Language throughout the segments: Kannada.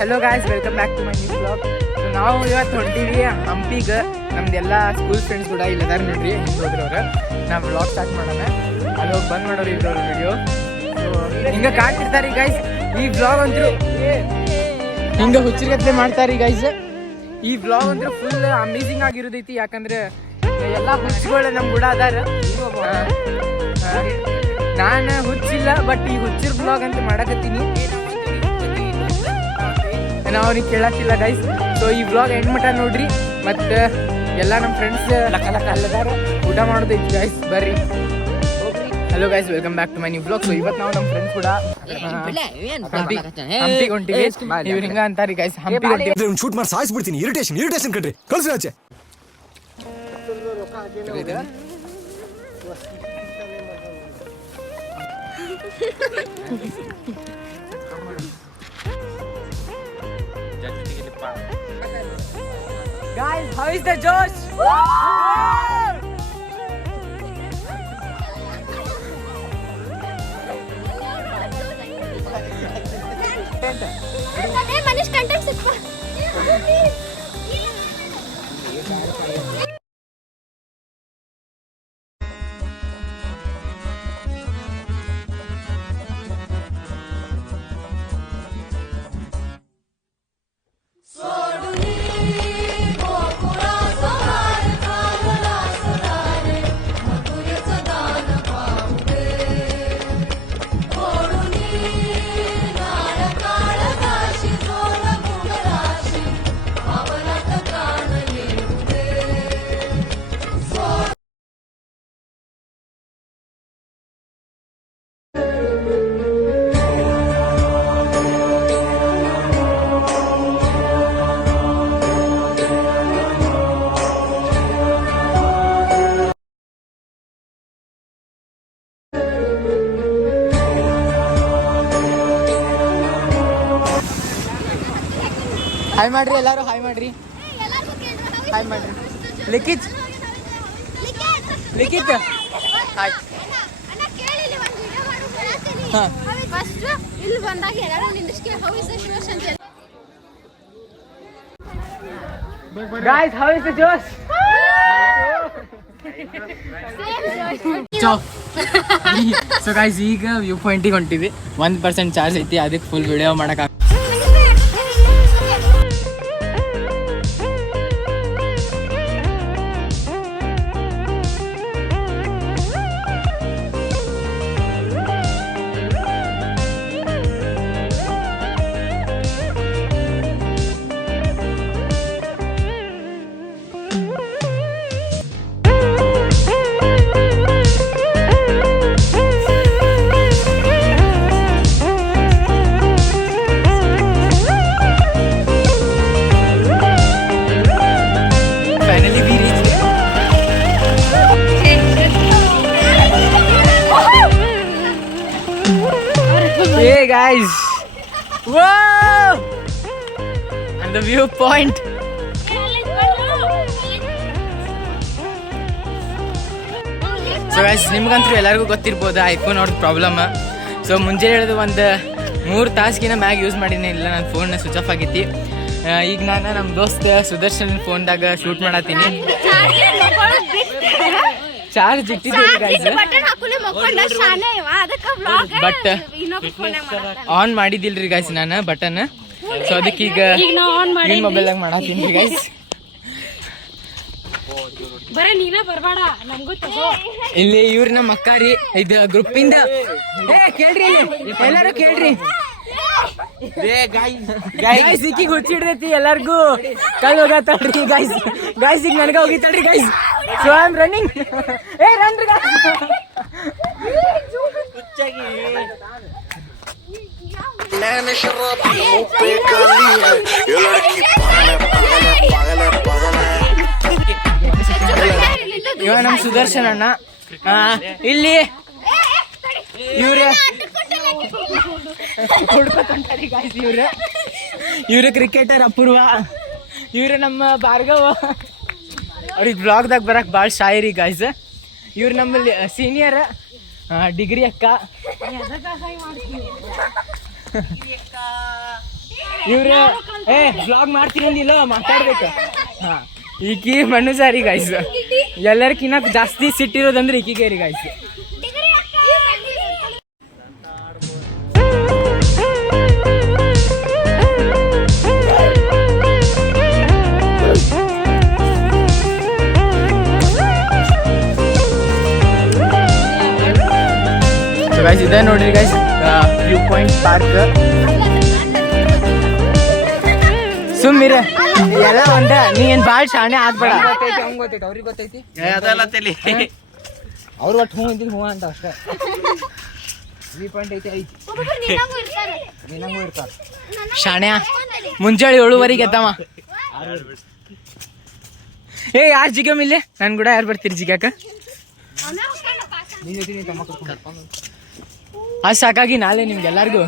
Hello guys, welcome back to my new blog. So ನಾವು ಇವತ್ತು ಹೊಂಟೀವಿ ಹಂಪಿಗೆ. ನಮ್ದೆಲ್ಲ ಸ್ಕೂಲ್ ಫ್ರೆಂಡ್ಸ್ ಕೂಡ ಇಲ್ಲದಾರ ನೋಡ್ರಿ, ಹಿಂಗೆ ಹೋದ್ರವ್ರು. ನಾವು ಬ್ಲಾಗ್ ಸ್ಟಾರ್ಟ್ ಮಾಡೋಣ. ಅಲ್ಲಿ ಹೋಗಿ ಬಂದ್ ಮಾಡೋರು ಇದ್ರವ್ರ ವಿಡಿಯೋ. ಸೊ ಹಿಂಗೆ ಕಾಣ್ತಿರ್ತಾರೆ ಗೈಸ್. ಈ ಬ್ಲಾಗ್ ಅಂತೂ ಹಿಂಗೆ ಹುಚ್ಚರಿಗತ್ಲೆ ಮಾಡ್ತಾರೆ ಗೈಸ್. ಈ ಬ್ಲಾಗ್ ಅಂದ್ರೆ ಫುಲ್ ಅಮೇಝಿಂಗ್ ಆಗಿರೋದೈತಿ. ಯಾಕಂದ್ರೆ ಎಲ್ಲ ಹುಚ್ಚುಗಳು ನಮ್ಮ ಕೂಡ ಅದಾರ. ನಾನು ಹುಚ್ಚಿಲ್ಲ, ಬಟ್ ಈ ಹುಚ್ಚರ ಬ್ಲಾಗ್ ಅಂತ ಮಾಡಕತ್ತೀನಿ. ನಾವು ಅವ್ರಿಗೆ ಕೇಳಕ್ಕಿಲ್ಲ ಗೈಸ್. ಸೊ ಈ ಬ್ಲಾಗ್ ಎಂಡ್ ಮಟ್ಟ ನೋಡ್ರಿ. ಮತ್ತು ಎಲ್ಲ ನಮ್ಮ ಫ್ರೆಂಡ್ಸ್ ಅಲ್ಲದಾರ, ಊಟ ಮಾಡೋದೈತಿ ಗೈಸ್, ಬರ್ರಿ. Hello guys, welcome back to my new blog. So ಇವತ್ತು ನಾವು ನಮ್ಮ ಫ್ರೆಂಡ್ಸ್ ಕೂಡ ಹಂಪಿಗೆ ಹೊಂಟಿವಿ. ಇವ್ರು ಹಿಂಗ ಅಂತಾರಿ ಗೈಸ್, ಹಂಪಿಗೆ ಹೊಂಟಿವಿ. ಶೂಟ್ ಮಾಡಿ ಸಾಯಿಸ್ಬಿಡ್ತೀನಿ. ಇರಿಟೇಷನ್ ಕಣ್ರಿ, ಕಳ್ಸಿ ಆಚೆ. Guys, how is the Josh? Manish content sitpa. Hi ಮಾಡ್ರಿ ಎಲ್ಲಾರು, ಹಾಯ್ ಮಾಡ್ರಿ, ಹಾಯ್ ಮಾಡ್ರಿ. ಲಿಖಿತ್ ಹಾಯ್. ಇಲ್ಲಿ ಬಂದಾಗ ಎಲ್ಲರೂ ನಿಂದಿಸ್ಕೆ ಹೌ ಇಸ್ ದ ಶೋಸ್ ಅಂತ ಹೇಳಿ. Guys, how is the Josh? So guys, ಈಗ ವ್ಯೂ ಪಾಯಿಂಟಿಗೆ ಹೊಂಟಿವಿ. 1% ಚಾರ್ಜ್ ಐತಿ, ಅದಕ್ಕೆ ಫುಲ್ ವಿಡಿಯೋ ಮಾಡಕ್ಕೆ. Hey guys, whoa, and the viewpoint. So guys, ನಿಮ್ಗಂತೂ ಎಲ್ಲರಿಗೂ ಗೊತ್ತಿರ್ಬೋದು ಐಫೋನ್ ಅವ್ರದ್ದು ಪ್ರಾಬ್ಲಮ್. ಸೊ ಮುಂಜಾನೆ ಹೇಳಿದ ಒಂದು 3 ತಾಸಿಗಿನ ಮ್ಯಾಗ್ ಯೂಸ್ ಮಾಡೀನಿ. ಇಲ್ಲ, ನನ್ನ ಫೋನ್ ಸ್ವಿಚ್ ಆಫ್ ಆಗೈತಿ. ಈಗ ನಾನು ನಮ್ಮ ದೋಸ್ತ ಸುದರ್ಶನ್ ಫೋನ್ದಾಗ ಶೂಟ್ ಮಾಡತ್ತೀನಿ. ಚಾರ್ಜ್ ಇಟ್ಟಿದ್ದೀವಿ ಗೈಸ್, ಬಟ್ ಆನ್ ಮಾಡಿದಿಲ್ರಿ ಗೈಸ್ ನಾನು ಬಟನ್. ಸೊ ಅದಕ್ಕೆ ಈಗ ಮೊಬೈಲ್ದಾಗ ಮಾಡತ್ತೀನಿ ಗೈಸ್. ಇಲ್ಲಿ ಇವ್ರ ನಮ್ಮ ಅಕ್ಕಾರಿ, ಇದು ಗ್ರೂಪಿಂದ. ಕೇಳ್ರಿ, ಎಲ್ಲಾರು ಕೇಳ್ರಿ. ಗೈಸ್ ಈಗ ಹುಚ್ಚಿಡ್ದೈತಿ ಎಲ್ಲಾರ್ಗು, ಕಲ್ ಹೋಗತ್ತಳ್ರಿ ಗೈಸ್. ಈಗ ನನಗ ಹೋಗಿತ್ತಳ್ರಿ guys. So I am running. Run ರೀ ಇವ ನಮ್ಮ ಸುದರ್ಶನ್ ಅಣ್ಣ. ಇಲ್ಲಿ ಇವ್ರ ಹುಡ್ಕೊತಂತಾರಿ ಗಾಯ್ಸ್. ಇವ್ರ ಕ್ರಿಕೆಟರ್ ಅಪೂರ್ವ. ಇವ್ರ ನಮ್ಮ ಭಾರ್ಗವ. ಅವ್ರಿಗೆ ಬ್ಲಾಗ್ದಾಗ ಬರಕ್ಕೆ ಭಾಳ ಶಾಯರಿ ಗಾಯ್ಸ್. ಇವ್ರು ನಮ್ಮಲ್ಲಿ ಸೀನಿಯರ್ ಡಿಗ್ರಿ ಅಕ್ಕ. ಇವ್ರು ವ್ಲಾಗ್ ಮಾಡ್ತೀನಿ ಅಂದಿಲ್ಲ ಮಾತಾಡ್ಬೇಕು. ಹಾ ಈಕಿ ಮನುಜಾರಿ ಗಾಯ್ಸ್, ಎಲ್ಲರಿಗಿನ್ನ ಜಾಸ್ತಿ ಸಿಟ್ಟಿರೋದಂದ್ರೆ ಈಕಿಗೆ ರೀ ಗಾಯ್ಸ್. ಗಾಯ್ಸ್ ಇದೆ ನೋಡ್ರಿ ಗಾಯ್ಸ್, ವ್ಯೂ ಪಾಯಿಂಟ್ ಪಾರ್ಕ್. ಸುಮ್ಮಿರ ಎಲ್ಲ ಒಂದ, ನೀ ಏನ್ ಭಾಳ ಶಾಣೆ ಆಗ್ಬೇಡ. ಅವ್ರಿಗೆ ಗೊತ್ತೈತಿ ಅವ್ರು ಒಟ್ಟು ಹ್ಞೂ ಅಂತಿದ್ ಹ್ಞೂ ಅಂತ ಅಷ್ಟೇ. ವ್ಯೂ ಪಾಯಿಂಟ್ ಐತಿ ನೀನಂಗೂ ಇರ್ತಾರ ಶಾಣ್ಯ. ಮುಂಜಾನೆ 7:15 ಎತ್ತವ. ಯಾರು ಜಿಗಮ್ ಇಲ್ಲಿ ನನ್ ಕೂಡ ಯಾರು ಬರ್ತೀರಿ ಜಿಗಾಕ? ಅದ್ ಸಾಕಾಗಿ ನಾಳೆ ನಿಮ್ಗೆಲ್ಲರಿಗೂ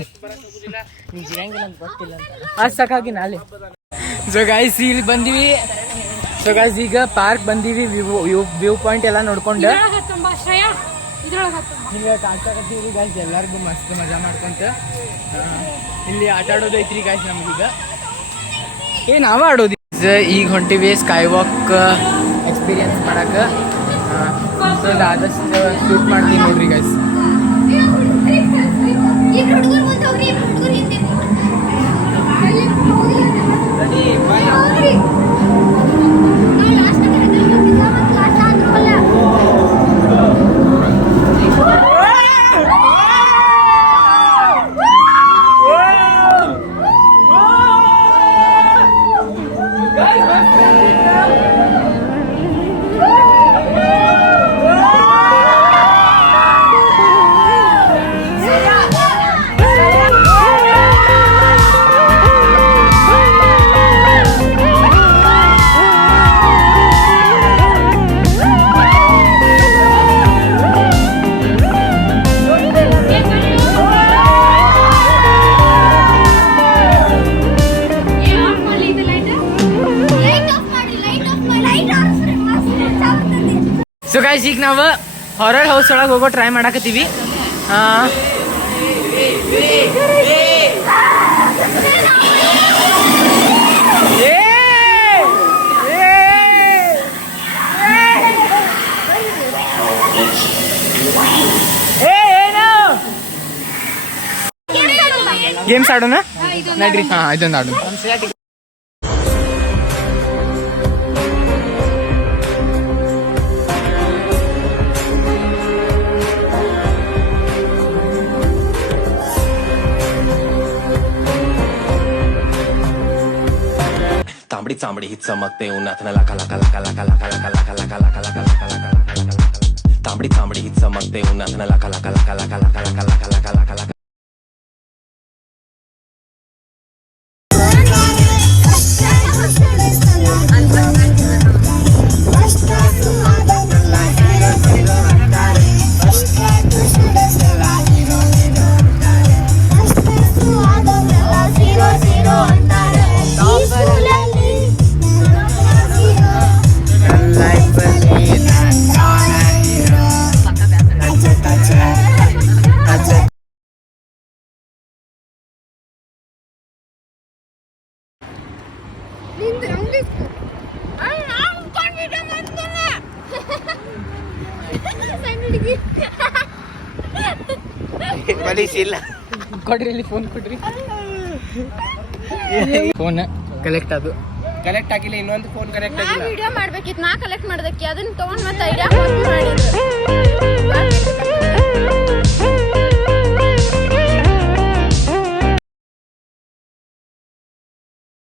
ಅದ್ ಸಾಕಾಗಿ ನಾಳೆ. ಸೊ ಗಾಯ್ಸ್ ಇಲ್ಲಿ ಬಂದಿವಿ. ಸೊ ಗಾಯ್ಸ್ ಈಗ ಪಾರ್ಕ್ ಬಂದಿವಿ, ವ್ಯೂ ಪಾಯಿಂಟ್ ಎಲ್ಲ ನೋಡ್ಕೊಂಡು ಹಿಂಗೆ ಕಾಡ್ಸಾಕತ್ತೀವಿ ಗಾಯ್ಸ್. ಎಲ್ಲರಿಗೂ ಮಸ್ತ್ ಮಜಾ ಮಾಡ್ಕೊಂತ ಇಲ್ಲಿ ಆಟ ಆಡೋದು ಐತ್ರಿ ಗಾಯ್ಸ್ ನಮ್ಗೀಗ. ನಾವ ಆಡೋದು ಈಗ ಹೊಂಟಿವಿ ಸ್ಕೈ ವಾಕ್ ಎಕ್ಸ್ಪೀರಿಯನ್ಸ್ ಮಾಡಕ್ಕೆ. ಸೊ ಆದಷ್ಟು ಶೂಟ್ ಮಾಡ್ತೀವಿ ನೋಡ್ರಿ ಗಾಯ್ಸ್. ಸೊ ಗಾಯ್ಸ್ ಈಗ ನಾವು ಹಾರರ್ ಹೌಸ್ ಒಳಗೆ ಹೋಗೋ ಟ್ರೈ ಮಾಡಾಕತ್ತೀವಿ. ಗೇಮ್ಸ್ ಆಡೋಣ ನಡ್ರಿ. ಹಾ ಇದೊಂದು ಆಡೋಣ. तांबडी चांबडी ही चमकते उन्हात लका लका लका लका लका लका लका लका लका लका लका लका तांबडी चांबडी ही चमकते उन्हात लका लका लका लका लका लका लका लका लका लका. ಕೊಡ್ರಿ ಇಲ್ಲಿ ಫೋನ್ ಕೊಡ್ರಿ. ಫೋನ್ ಕಲೆಕ್ಟ್ ಅದು ಕಲೆಕ್ಟ್ ಆಗಿಲ್ಲ, ಇನ್ನೊಂದು ಫೋನ್ ಕಲೆಕ್ಟ್ ಆಗಿಲ್ಲ. ವಿಡಿಯೋ ಮಾಡ್ಬೇಕಿತ್ತು, ನಾ ಕಲೆಕ್ಟ್ ಮಾಡ್ದಕ್ಕೆ ಅದನ್ನ ತಗೊಂಡ್ ಮತ್ತೆ ಐಡಿಯಾ